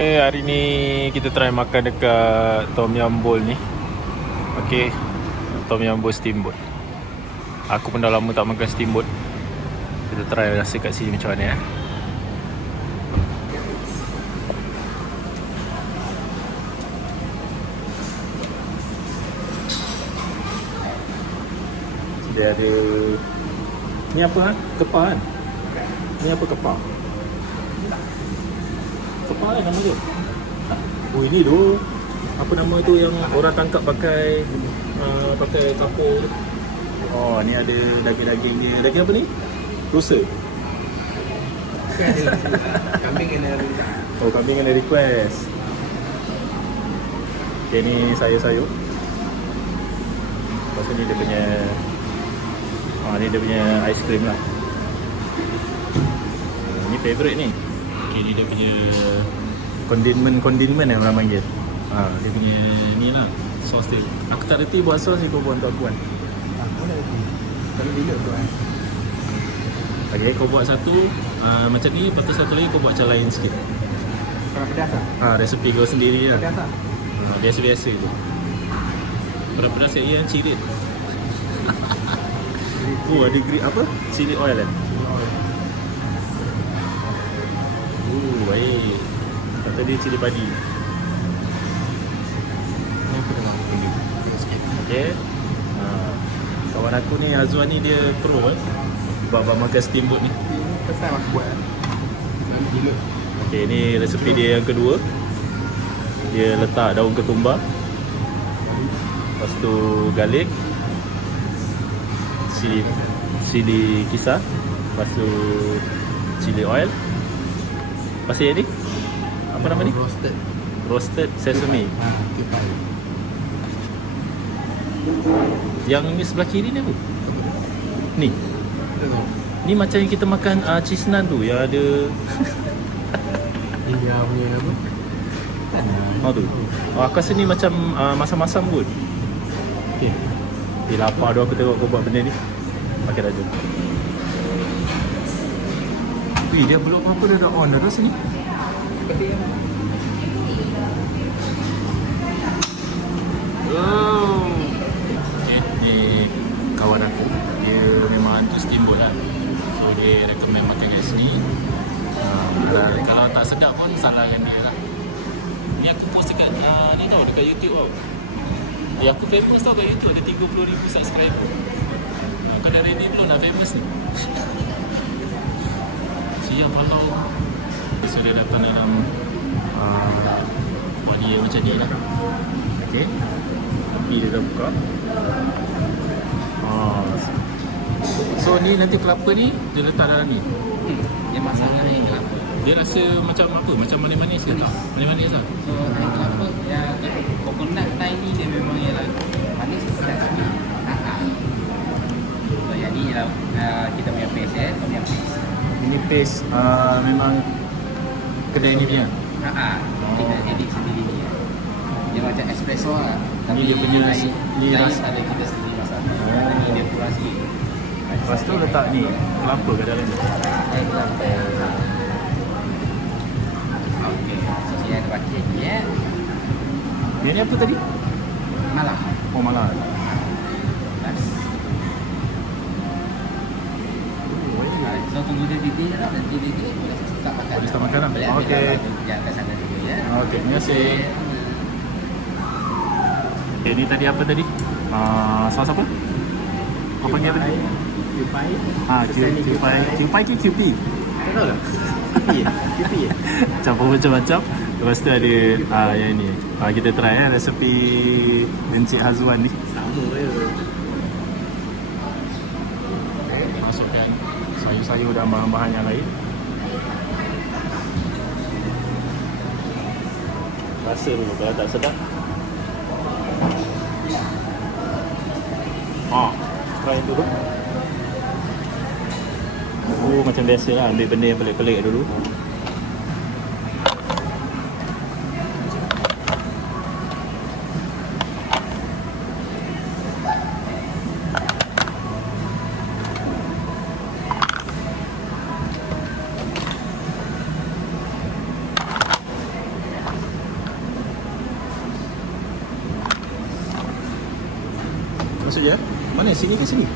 Hari ni kita try makan dekat Tom Yum Bowl ni. Okay, Tom Yum Bowl steamboat. Aku pun dah lama tak makan steamboat. Kita try rasa kat sini macam mana. Dia ada ni apa kan? Kepal kan? Ni apa kepal? Kepal kan nama dia? Oh ini tu. Apa nama tu yang orang tangkap pakai pakai kapur. Oh ni ada daging-daging dia. Daging apa ni? Rusa. Kambing kena Oh kambing kena request. Okay ni sayur-sayur. Lepas tu ni dia punya ni dia punya aiskrim lah. Ni favourite ni. Okay ni dia punya condiment yang orang panggil. Dia punya ni lah sos dia. Aku tak reti buat sos ni, kau buat untuk aku kan. Aku dah reti. Kalau bila tu kan. Okay kau buat satu macam ni, lepas tu satu lagi kau buat macam lain sikit. Kalau pedas tak? Resepi kau sendiri lah. Pedas tak? Biasa-biasa tu. Pedas-pedas yang cirit. Ada apa? Chili oil kan? Baik. Kata dia cili padi. Ni aku dah makan ni. Okay. Kawan aku ni Azwan ni dia pro bab makan steamboat ni. First time aku buat. Gila. Okay, ni resepi dia yang kedua. Dia letak daun ketumbar. Lepas tu garlic, Cili kisar. Lepas tu cili oil. Lepas tu ni apa nama ni? Roasted sesame. Kepai. Yang ni sebelah kiri ni apa? Ni. Betul. Ni macam yang kita makan cheese naan tu yang ada Dia punya apa? tu. Aku rasa ni macam masam-masam pun. Okay. Lapar dah aku tengok kau buat benda ni. Makan dah jom. Wih, dia belum apa dah on dah sini. Oh. Ni kawan aku. Dia memang hantu steamboat lah. So dia recommend makan kat sini. Kalau tak sedap pun salahkan dia lah. Ni aku post dekat ni tau, dekat YouTube tau. Aku famous tau kat YouTube, ada 30,000 subscriber. Kau dah ready belum dah famous ni? Siap kalau so dia datang dalam buat dia macam ni lah. Okay, api dia dah buka. So ni nanti kelapa ni dia letak dalam ni. Dia masak dengan air kelapa. Dia rasa macam apa? Macam manis-manis ke tak? Manis-manis lah. So air kelapa yang coconut Thai ni dia memang ialah manis sedap sikit. So yang ni ialah kita punya paste tom yum paste. Ini paste memang kedai ni punya. Kita edit sendiri ni. Dia macam espresso lah. Ni dia punya ni rasa ada kita sendiri masak. Ni dia kurang sikit. Lepas tu letak ni kelapa kat dalam ni. Air kelapa. Okey. So saya ada pakai ni ya. Dia ni apa tadi? Malah. Oh malah. So tunggu dia didih lah, nanti didih start makan. Boleh start makan lah? Okey. Jangan ke sana dulu ya. Okey, terima kasih. Okay, ni tadi apa tadi? Sos apa? Kau panggil apa? Cupai. Cupai ke QP? Tak tahu lah. QP ya? Campur macam-macam. Lepas tu ada yang ni. Kita try resepi Encik Hazwan ni. Sama je. Masukkan sayur-sayur dan bahan-bahan yang lain. Rasa dulu, kalau tak sedap try dulu. Macam biasa lah, ambil benda yang pelik-pelik dulu. masuk je. Mana? Sini ke sini?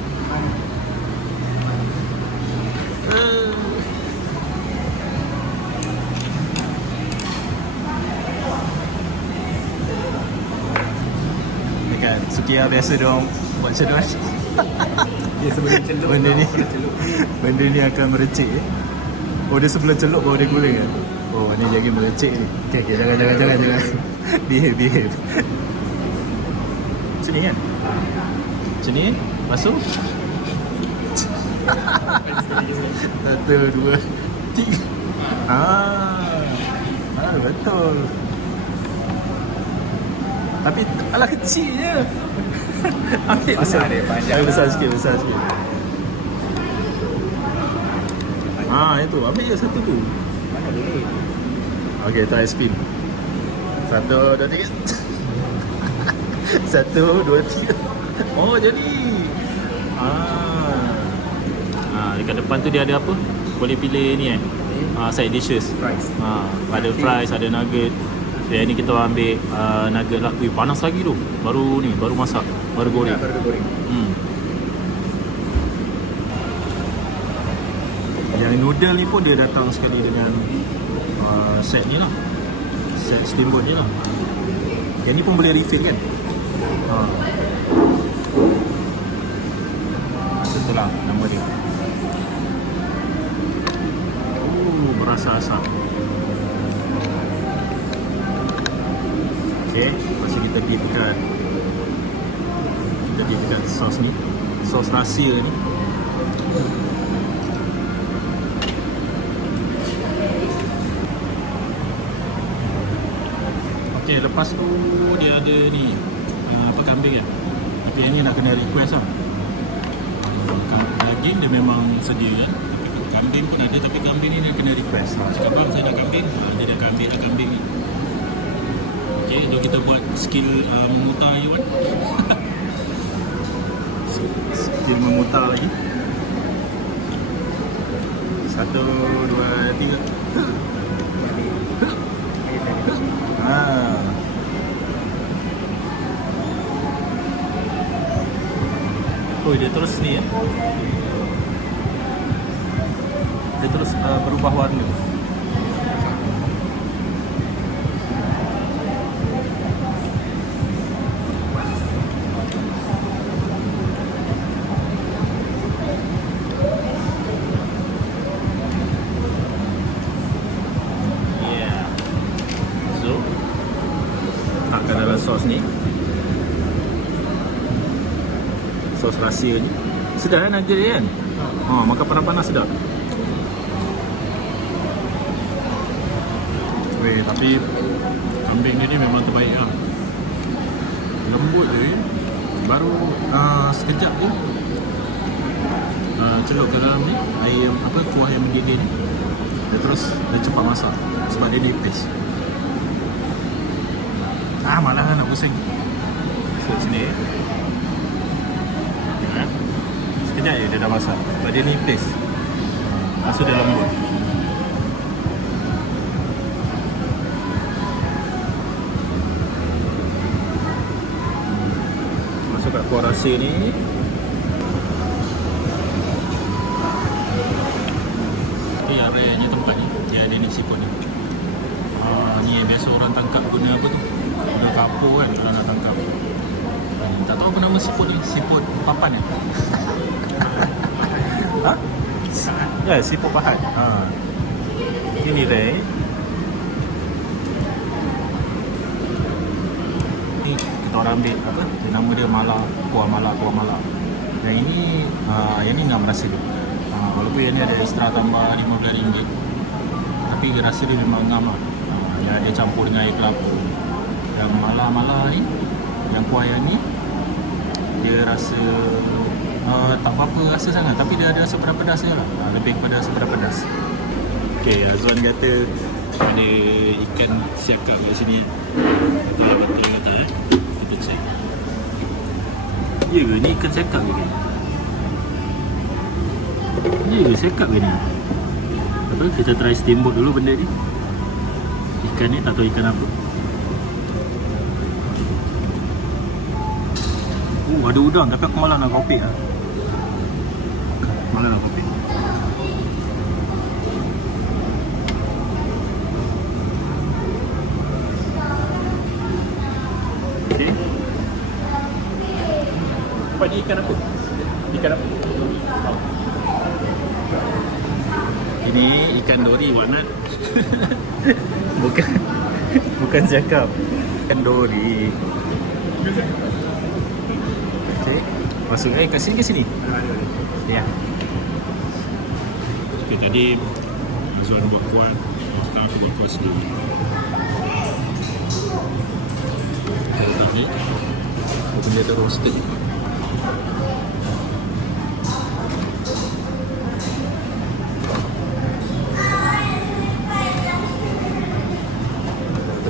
Dekat Sukiya biasa diorang buat macam tu kan. Dia sebelum celup. Benda ni akan merecik. Oh, dia sebelum celup baru dia goreng kan? Oh, ni lagi merecik ni. Okay, jangan. Behave. Macam ni kan? Macam ni, masuk. 1, 2, 3. Betul. Tapi alah kecil je. Ambil Besar dia, panjang. Besar sikit. Itu. Ambil je satu tu. Mana boleh? Okay, try spin. 1, 2, 3. 1, 2, 3. Oh, jadi. Dekat depan tu dia ada apa? Boleh pilih ni side dishes. Fries. Ada fries, ada nugget. Yang ni kita ambil nugget lah. Panas lagi tu. Baru masak, baru goreng. Baru goreng. Yang noodle ni pun dia datang sekali dengan set ni lah. Set steamboat ni lah. Yang ni pun boleh refill kan? Itulah nama dia. Berasa asam. Okay, lepas tu kita dip dekat sos ni. Sos rahsia ni. Okay, lepas tu dia ada ni kambing kan. Tapi yang ni nak kena request lah. Daging dia memang sedia kan. Kambing pun ada, tapi kambing ni dia kena request. Cakap bang, saya nak kambing. Dia dah kambing ni. Okay, jom kita buat skill memutar Iwan. Skill memutar lagi. 1, 2, 3. Oh, dia terus ni ya. Dia terus berubah warna. Makan dalam sos ni. Sos rahsia ni. Sedap kan nugget dia kan? Makan panas-panas sedap. Tapi kambing dia ni memang terbaik lah. Lembut je. Baru sekejap je celup ke dalam ni air kuah yang mendidih ni. Dia cepat masak sebab dia nipis. Malah nak pusing. Sini. Sekejap je dia dah masak sebab dia nipis. So dia lembut. Masuk kat kuah rasa ni. Ni areanya tempat ni. Dia ada ni siput ni. Ni yang biasa orang tangkap guna apa tu? Guna kapur kan kalau nak tangkap. Tak tahu apa nama siput ni. Siput papan kan? Ya, siput pahat. Ini Ray. Ni kita orang ambil nama dia kuah mala. Yang ni ngam rasa dia. Walaupun yang ni ada ekstra tambah RM15. Tapi rasa dia memang ngam lah. Yang dia campur dengan air kelapa. Yang mala ni, yang kuah yang ni, dia rasa tak apa-apa rasa sangat, tapi dia ada rasa pedas je lah. Lebih kepada rasa pedas. Okay, Azwan kata ada ikan siakap kat sini. Betul kata kita check. Ya ke ni ikan siakap ke ni? Ya ke siakap ke ni? Kita try steamboat dulu benda ni. Ikan ni tak tahu ikan apa. Ada udang tapi aku malah nak kopi lah. Malah nak kopi. Okay. Apa ni ikan apa? Ikan apa? Oh. Ini ikan dori warna. Bukan cakap. Ikan dori. Okay. Masuk kat sini ke sini? Ya. Okay, tadi Azwan buat kuah. Sekarang aku buat kuah sendiri. Tadi aku benda tu roasted.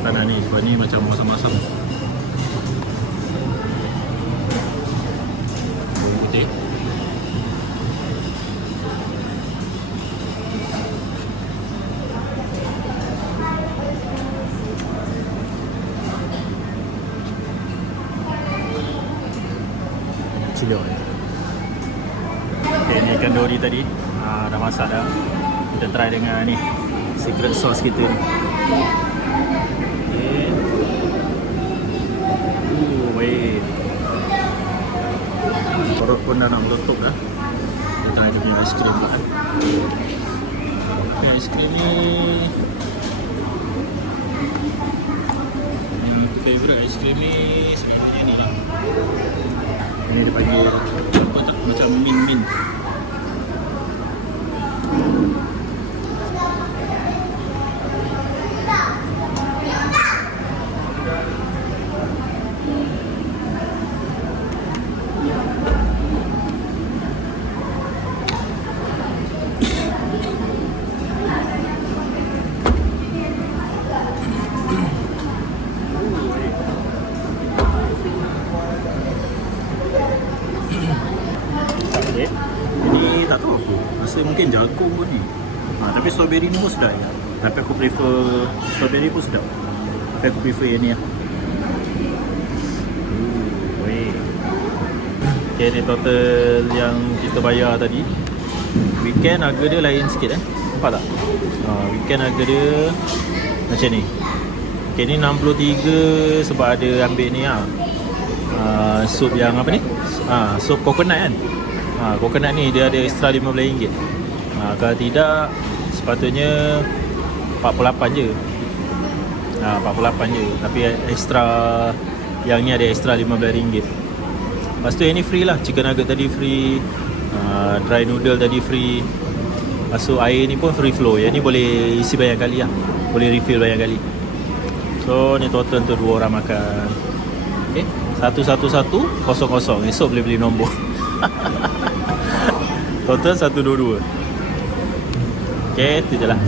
Tanah ni, sebab ni macam masam-masam. Bawang putih. Cili oil. Okay, ni ikan dori tadi dah masak dah. Kita try dengan ni secret sauce kita ni. Wait. Perut pun dah nak meletup dah. Kita try dia punya aiskrim pula kan. Okay, aiskrim ni favourite aiskrim ni sebenarnya ni lah. Ini dia panggil apa tak, macam mint. Ini tak tahu aku. Rasa mungkin jagung pun ni. Tapi strawberry ni pun sedap ya. Tapi aku prefer strawberry pun sedap. Tapi aku prefer yang ni lah. Okay, ni total yang kita bayar tadi. Weekend harga dia lain sikit nampak tak? Weekend harga dia macam ni. Okay, ni 63 sebab ada ambil ni lah. Sup yang apa ni? Sup coconut kan? Coconut ni dia ada extra RM15. Kalau tidak sepatutnya 48 je. 48 je. Tapi extra yang ni ada extra RM15. Lepas tu yang ni free lah. Chicken nugget tadi free, dry noodle tadi free. Lepas tu air ni pun free flow. Yang ni boleh isi banyak kali lah. Boleh refill banyak kali. So ni total untuk 2 orang makan. Okay, 11100. Esok boleh beli nombor. Total 122. Okay, tu je lah.